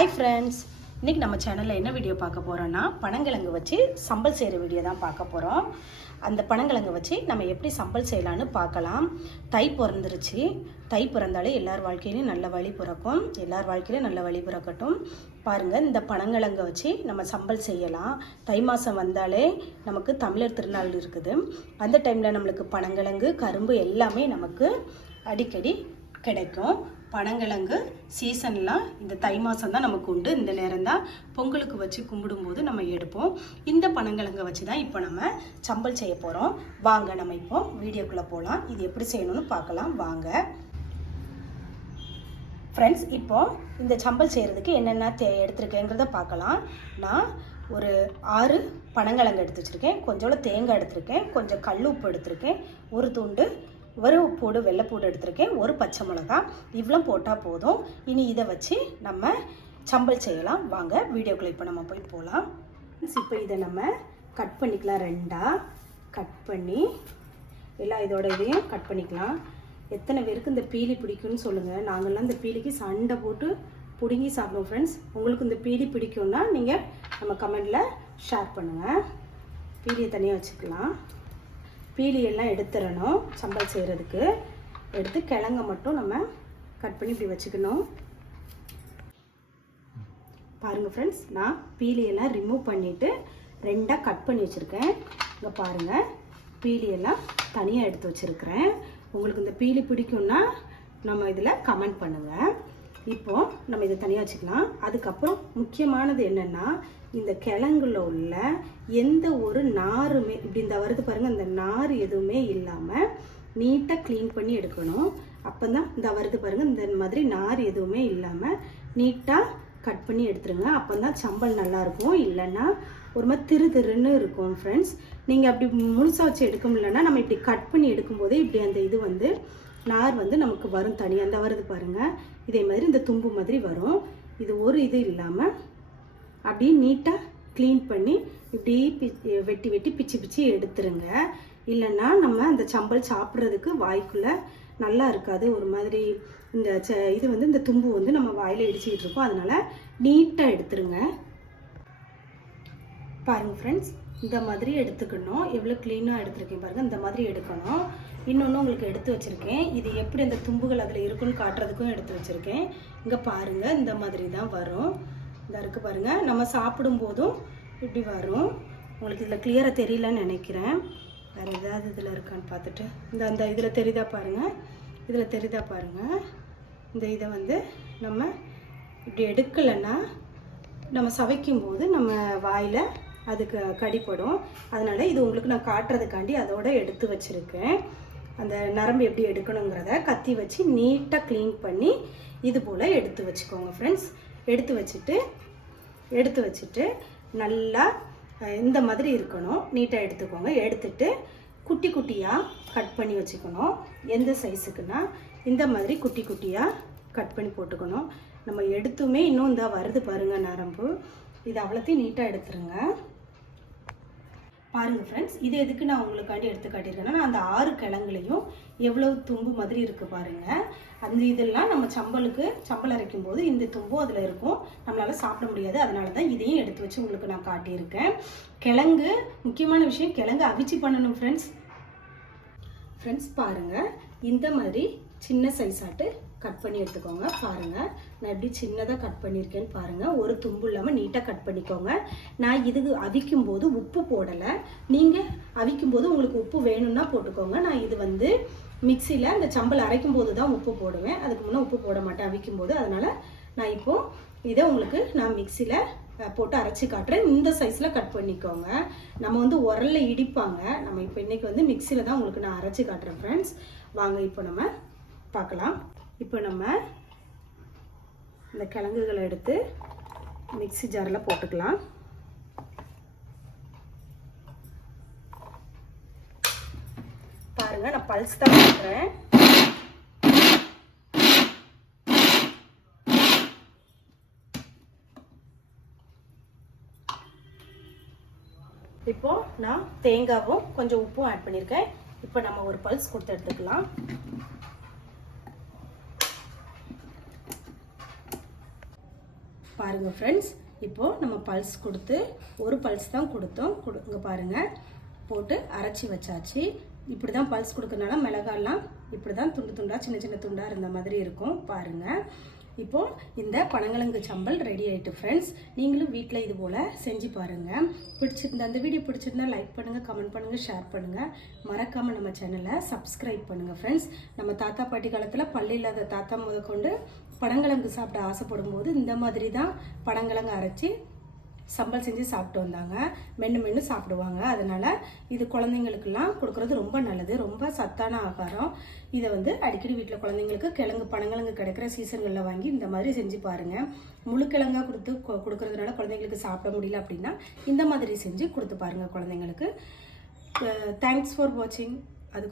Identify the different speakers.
Speaker 1: Hi friends இன்றைக்கி நம்ம சேனலில் என்ன வீடியோ பார்க்க போகிறோன்னா பனங்கிழங்கு வச்சு சம்பல் செய்கிற வீடியோ தான் பார்க்க போகிறோம் அந்த பனங்கிழங்கு வச்சு நம்ம எப்படி சம்பல் செய்யலான்னு பார்க்கலாம். தை பிறந்துருச்சு. தை பிறந்தாலே எல்லார் வாழ்க்கையிலையும் நல்ல வழி பிறக்கும். எல்லார் வாழ்க்கையிலையும் நல்ல வழி பிறக்கட்டும். பாருங்கள் இந்த பனங்கிழங்கை வச்சு நம்ம சம்பல் செய்யலாம். தை மாதம் வந்தாலே நமக்கு தமிழர் திருநாள் இருக்குது. அந்த டைமில் நம்மளுக்கு பனங்கிழங்கு கரும்பு எல்லாமே நமக்கு அடிக்கடி கிடைக்கும். பனங்கிழங்கு சீசன்லாம் இந்த தை மாதம் தான் நமக்கு உண்டு. இந்த நேரம் தான் பொங்கலுக்கு வச்சு கும்பிடும்போது நம்ம எடுப்போம். இந்த பனங்கிழங்கை வச்சு தான் இப்போ நம்ம சம்பல் செய்ய போகிறோம் வாங்க நம்ம இப்போ வீடியோக்குள்ளே போகலாம் இது எப்படி செய்யணும்னு பார்க்கலாம். வாங்க. ஃப்ரெண்ட்ஸ் இப்போ இந்த சம்பல் செய்கிறதுக்கு என்னென்ன தே எடுத்திருக்கேங்கிறத பார்க்கலாம். நான் ஒரு ஆறு பனங்கிழங்கு எடுத்து வச்சுருக்கேன். கொஞ்சோட தேங்காய் எடுத்திருக்கேன். கொஞ்சம் கல் உப்பு எடுத்திருக்கேன். ஒரு துண்டு ஒரு பூடு வெள்ளைப்பூடு எடுத்திருக்கேன். ஒரு பச்சை மிளகா. இவ்வளோ போட்டால் போதும். இனி இதை வச்சு நம்ம சம்பல் செய்யலாம். வாங்க வீடியோக்குள்ள இப்போ நம்ம போய் போகலாம் இப்போ இதை நம்ம கட் பண்ணிக்கலாம் ரெண்டாக கட் பண்ணி எல்லா இதோட இதையும் கட் பண்ணிக்கலாம். எத்தனை பேருக்கு இந்த பீலி பிடிக்கும்னு சொல்லுங்கள் நாங்கள்லாம் இந்த பீலிக்கு சண்டை போட்டு பிடுங்கி சாப்பிடுவோம் ஃப்ரெண்ட்ஸ் உங்களுக்கு இந்த பீலி பிடிக்கும்னா நீங்கள் நம்ம கமெண்டில் ஷேர் பண்ணுங்கள் பீலியை தனியாக வச்சுக்கலாம். பீலி எல்லாம் எடுத்துடணும் சம்பல் செய்கிறதுக்கு எடுத்து கிழங்க மட்டும் நம்ம கட் பண்ணி இப்படி வச்சுக்கணும். பாருங்கள் ஃப்ரெண்ட்ஸ் நான் பீலியெல்லாம் ரிமூவ் பண்ணிவிட்டு ரெண்டாக கட் பண்ணி வச்சுருக்கேன். இங்கே பாருங்கள் பீலியெல்லாம் தனியாக எடுத்து வச்சுருக்கிறேன். உங்களுக்கு இந்த பீலி பிடிக்கும்னா நம்ம இதில் கமெண்ட் பண்ணுங்கள் இப்போது நம்ம இதை தனியாக வச்சுக்கலாம். அதுக்கப்புறம் முக்கியமானது என்னென்னா இந்த கிழங்குல உள்ள எந்த ஒரு நாருமே இப்படி இந்த வருது பாருங்கள் அந்த நார் எதுவுமே இல்லாமல் நீட்டாக க்ளீன் பண்ணி எடுக்கணும். அப்போ தான் இந்த வருது பாருங்கள் இந்த மாதிரி நார் எதுவுமே இல்லாமல் நீட்டாக கட் பண்ணி எடுத்துருங்க. அப்போ தான் சம்பல் நல்லாயிருக்கும். இல்லைன்னா ஒரு மாதிரி திரு திருன்னு இருக்கும் ஃப்ரெண்ட்ஸ் நீங்கள் அப்படி முழுசாக வச்சு எடுக்க முடியலன்னா நம்ம இப்படி கட் பண்ணி எடுக்கும்போதே இப்படி அந்த இது வந்து நார் வந்து நமக்கு வரும் தனி. அந்த வருது பாருங்கள் இதே மாதிரி இந்த தும்பு மாதிரி வரும். இது ஒரு இது இல்லாமல் அப்படியே நீட்டாக க்ளீன் பண்ணி இப்படி பி- வெட்டி வெட்டி பிச்சு பிச்சு எடுத்துருங்க. இல்லைன்னா நம்ம அந்த சம்பல் சாப்பிட்றதுக்கு வாய்க்குள்ளே நல்லா இருக்காது. ஒரு மாதிரி இந்த ச இது வந்து இந்த தும்பு வந்து நம்ம வாயில் இடிச்சிக்கிட்டு இருக்கோம். அதனால நீட்டாக எடுத்துருங்க. பாருங்கள் ஃப்ரெண்ட்ஸ் இந்த மாதிரி எடுத்துக்கணும். எவ்வளோ க்ளீனாக எடுத்துருக்கேன் பாருங்கள் இந்த மாதிரி எடுக்கணும். இன்னொன்று உங்களுக்கு எடுத்து வச்சுருக்கேன். இது எப்படி அந்த தும்புகள் அதில் இருக்குன்னு காட்டுறதுக்கும் எடுத்து வச்சுருக்கேன். இங்கே பாருங்கள் இந்த மாதிரி தான் வரும். இந்த இருக்குது பாருங்கள் நம்ம சாப்பிடும்போதும் இப்படி வரும். உங்களுக்கு இதில் கிளியராக தெரியலன்னு நினைக்கிறேன். வேறு ஏதாவது இதில் இருக்கான்னு பார்த்துட்டு. இந்த அந்த இதில் தெரியுதா பாருங்கள் இதில் தெரியுதா பாருங்கள் இந்த இதை வந்து நம்ம இப்படி எடுக்கலைன்னா நம்ம சவைக்கும் போது நம்ம வாயில் அதுக்கு கடிப்படும் அதனால் இது உங்களுக்கு நான் காட்டுறதுக்காண்டி அதோட எடுத்து வச்சுருக்கேன். அந்த நரம்பு எப்படி எடுக்கணுங்கிறத கத்தி வச்சு நீட்டாக க்ளீன் பண்ணி இது போல் எடுத்து வச்சுக்கோங்க ஃப்ரெண்ட்ஸ் எடுத்து வச்சுட்டு எடுத்து வச்சுட்டு நல்லா இந்த மாதிரி இருக்கணும். நீட்டாக எடுத்துக்கோங்க. எடுத்துட்டு குட்டி குட்டியாக கட் பண்ணி வச்சுக்கணும். எந்த சைஸுக்குன்னா இந்த மாதிரி குட்டி குட்டியாக கட் பண்ணி போட்டுக்கணும். நம்ம எடுத்துமே இன்னும் இந்த வருது பாருங்கள் நரம்பு. இது அவ்வளோத்தையும் நீட்டாக எடுத்துருங்க. பாருங்கள் ஃப்ரெண்ட்ஸ் இது எதுக்கு நான் உங்களுக்காண்டி எடுத்து காட்டியிருக்கேன்னா நான் அந்த ஆறு கிழங்குலையும் எவ்வளவு தும்பு மாதிரி இருக்குது பாருங்கள் அந்த இதெல்லாம் நம்ம சம்பலுக்கு சம்பல் அரைக்கும் போது இந்த தும்பும் அதில் இருக்கும். நம்மளால் சாப்பிட முடியாது. அதனால தான் இதையும் எடுத்து வச்சு உங்களுக்கு நான் காட்டியிருக்கேன். கிழங்கு முக்கியமான விஷயம் கிழங்கு அவிச்சு பண்ணணும் ஃப்ரெண்ட்ஸ் ஃப்ரெண்ட்ஸ் பாருங்கள் இந்த மாதிரி சின்ன சைஸ் ஆட்டு கட் பண்ணி எடுத்துக்கோங்க பாருங்கள் நான் எப்படி சின்னதாக கட் பண்ணியிருக்கேன்னு பாருங்கள் ஒரு தும்பு இல்லாமல் நீட்டாக கட் பண்ணிக்கோங்க. நான் இதுக்கு அவிக்கும் போது உப்பு போடலை. நீங்கள் அவிக்கும் போது உங்களுக்கு உப்பு வேணும்னா போட்டுக்கோங்க. நான் இது வந்து மிக்சியில் இந்த சம்பல் அரைக்கும் போது தான் உப்பு போடுவேன். அதுக்கு முன்னே உப்பு போட மாட்டேன் அவிக்கும் போது அதனால் நான் இப்போது இதை உங்களுக்கு நான் மிக்சியில் போட்டு அரைச்சி காட்டுறேன். இந்த சைஸில் கட் பண்ணிக்கோங்க. நம்ம வந்து உரலில் இடிப்பாங்க. நம்ம இப்போ இன்றைக்கி வந்து மிக்சியில் தான் உங்களுக்கு நான் அரைச்சி காட்டுறேன் ஃப்ரெண்ட்ஸ் வாங்க இப்போ நம்ம பார்க்கலாம். இப்போ நம்ம இந்த கிழங்குகளை எடுத்து மிக்ஸி ஜாரில் போட்டுக்கலாம். பாருங்கள் நான் பல்ஸ் தான் போடுறேன் இப்போ நான் தேங்காவும் கொஞ்சம் உப்பும் ஆட் பண்ணியிருக்கேன். இப்போ நம்ம ஒரு பல்ஸ் கொடுத்து எடுத்துக்கலாம். பாருங்கள் ஃப்ரெண்ட்ஸ் இப்போது நம்ம பல்ஸ் கொடுத்து ஒரு பல்ஸ் தான் கொடுத்தோம். கொடு இங்கே பாருங்கள் போட்டு அரைச்சி வச்சாச்சு. இப்படி தான் பல்ஸ் கொடுக்கறனால மிளகாலாம் இப்படி தான் துண்டு துண்டாக சின்ன சின்ன துண்டாக இருந்த மாதிரி இருக்கும். பாருங்கள் இப்போது இந்த பனங்கிழங்கு சம்பல் ரெடி ஆகிட்டு ஃப்ரெண்ட்ஸ் நீங்களும் வீட்டில் இது போல் செஞ்சு பாருங்கள் பிடிச்சிருந்த அந்த வீடியோ பிடிச்சிருந்தா லைக் பண்ணுங்கள் கமெண்ட் பண்ணுங்கள் ஷேர் பண்ணுங்கள் மறக்காமல் நம்ம சேனலை சப்ஸ்கிரைப் பண்ணுங்கள் ஃப்ரெண்ட்ஸ் நம்ம தாத்தா பாட்டி காலத்தில் பல்லு இல்லாத தாத்தா முதற்கொண்டு பனங்கிழங்கு சாப்பிட ஆசைப்படும் போது இந்த மாதிரி தான் பனங்கிழங்கு அரைச்சி சம்பல் செஞ்சு சாப்பிட்டு வந்தாங்க. மென்று மென்று சாப்பிடுவாங்க. அதனால் இது குழந்தைங்களுக்கெல்லாம் கொடுக்குறது ரொம்ப நல்லது. ரொம்ப சத்தான ஆகாரம். இதை வந்து அடிக்கடி வீட்டில் குழந்தைங்களுக்கு கிழங்கு பனங்கிழங்கு கிடைக்கிற சீசன்களில் வாங்கி இந்த மாதிரி செஞ்சு பாருங்கள் முழு கொடுத்து கொ- கொடுக்கறதுனால குழந்தைங்களுக்கு சாப்பிட முடியல அப்படின்னா இந்த மாதிரி செஞ்சு கொடுத்து பாருங்கள் குழந்தைங்களுக்கு. தேங்க்ஸ் ஃபார் வாட்சிங்